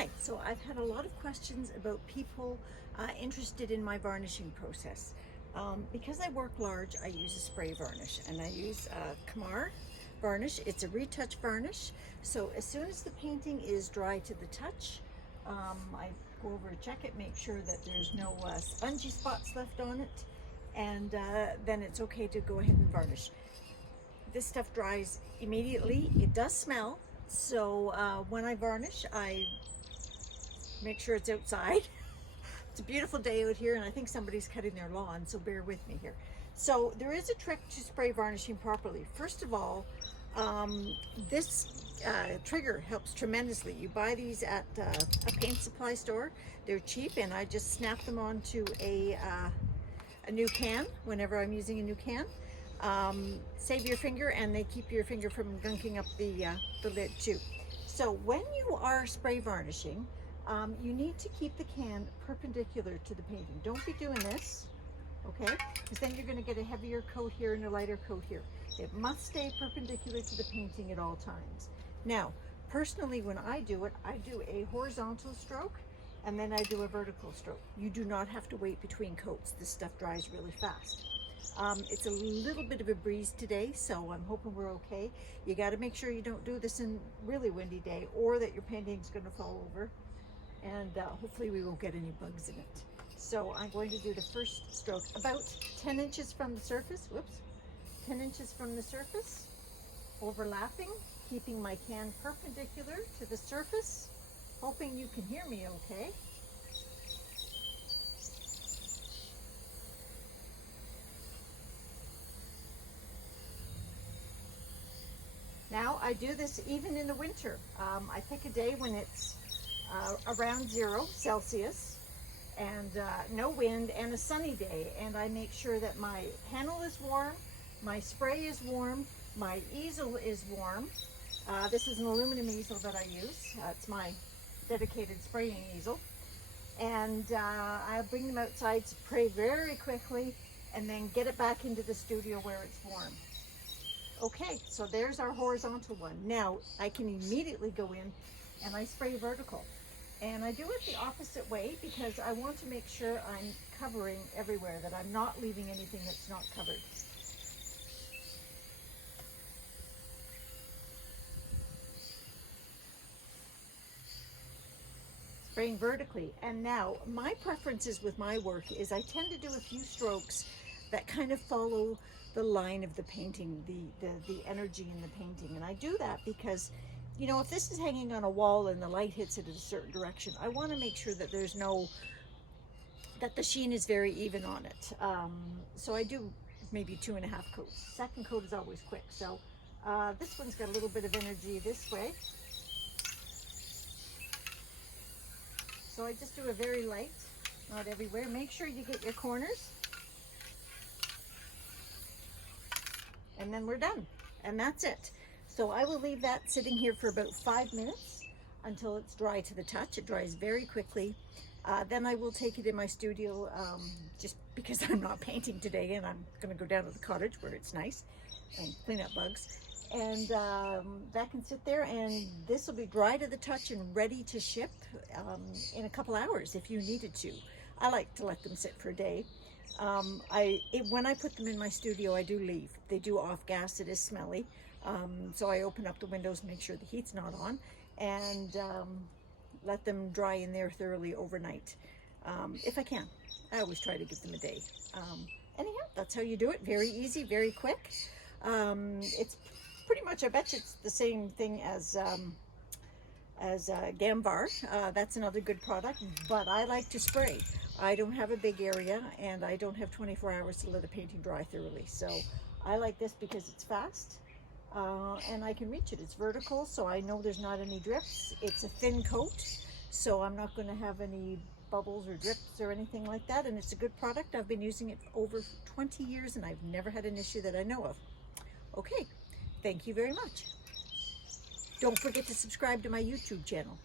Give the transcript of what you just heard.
Hi, so I've had a lot of questions about people interested in my varnishing process. Because I work large, I use a spray varnish, and I use Kamar varnish. It's a retouch varnish. So as soon as the painting is dry to the touch, I go over and check it, make sure that there's no spongy spots left on it, and then it's okay to go ahead and varnish. This stuff dries immediately. It does smell, so when I varnish, I make sure it's outside. It's a beautiful day out here, and I think somebody's cutting their lawn, so bear with me here. So there is a trick to spray varnishing properly. First of all, this trigger helps tremendously. You buy these at a paint supply store. They're cheap, and I just snap them onto a new can whenever I'm using a new can. Save your finger, and they keep your finger from gunking up the lid too. So when you are spray varnishing, you need to keep the can perpendicular to the painting. Don't be doing this, okay? Because then you're going to get a heavier coat here and a lighter coat here. It must stay perpendicular to the painting at all times. Now, personally, when I do it, I do a horizontal stroke and then I do a vertical stroke. You do not have to wait between coats. This stuff dries really fast. It's a little bit of a breeze today, so I'm hoping we're okay. You got to make sure you don't do this in really windy day, or that your painting's going to fall over, and hopefully we won't get any bugs in it. So I'm going to do the first stroke about 10 inches from the surface. Whoops, 10 inches from the surface, overlapping, keeping my can perpendicular to the surface, hoping you can hear me okay. Now I do this even in the winter. I pick a day when it's around 0 Celsius and no wind and a sunny day, and I make sure that my panel is warm, my spray is warm, my easel is warm. This is an aluminum easel that I use. It's my dedicated spraying easel, and I bring them outside, spray very quickly, and then get it back into the studio where it's warm. Okay, so there's our horizontal one. Now I can immediately go in and I spray vertical. And I do it the opposite way because I want to make sure I'm covering everywhere, that I'm not leaving anything that's not covered. Spraying vertically. And now my preferences with my work is I tend to do a few strokes that kind of follow the line of the painting, the energy in the painting. And I do that because, you know, if this is hanging on a wall and the light hits it in a certain direction, I want to make sure that that the sheen is very even on it. So I do maybe 2.5 coats. Second coat is always quick. So this one's got a little bit of energy this way. So I just do a very light, not everywhere. Make sure you get your corners. And then we're done, and that's it. So I will leave that sitting here for about 5 minutes until it's dry to the touch. It dries very quickly. Then I will take it in my studio, just because I'm not painting today, and I'm going to go down to the cottage where it's nice and clean up bugs. And that can sit there, and this will be dry to the touch and ready to ship in a couple hours if you needed to. I like to let them sit for a day. When I put them in my studio, I do leave. They do off gas. It is smelly. So I open up the windows, make sure the heat's not on, and let them dry in there thoroughly overnight. If I can. I always try to give them a day. Anyhow, that's how you do it. Very easy, very quick. It's pretty much, I bet you it's the same thing as Kamar. That's another good product, but I like to spray. I don't have a big area, and I don't have 24 hours to let a painting dry thoroughly. So I like this because it's fast, and I can reach it. It's vertical, so I know there's not any drips. It's a thin coat, so I'm not going to have any bubbles or drips or anything like that, and it's a good product. I've been using it for over 20 years, and I've never had an issue that I know of. Okay, thank you very much. Don't forget to subscribe to my YouTube channel.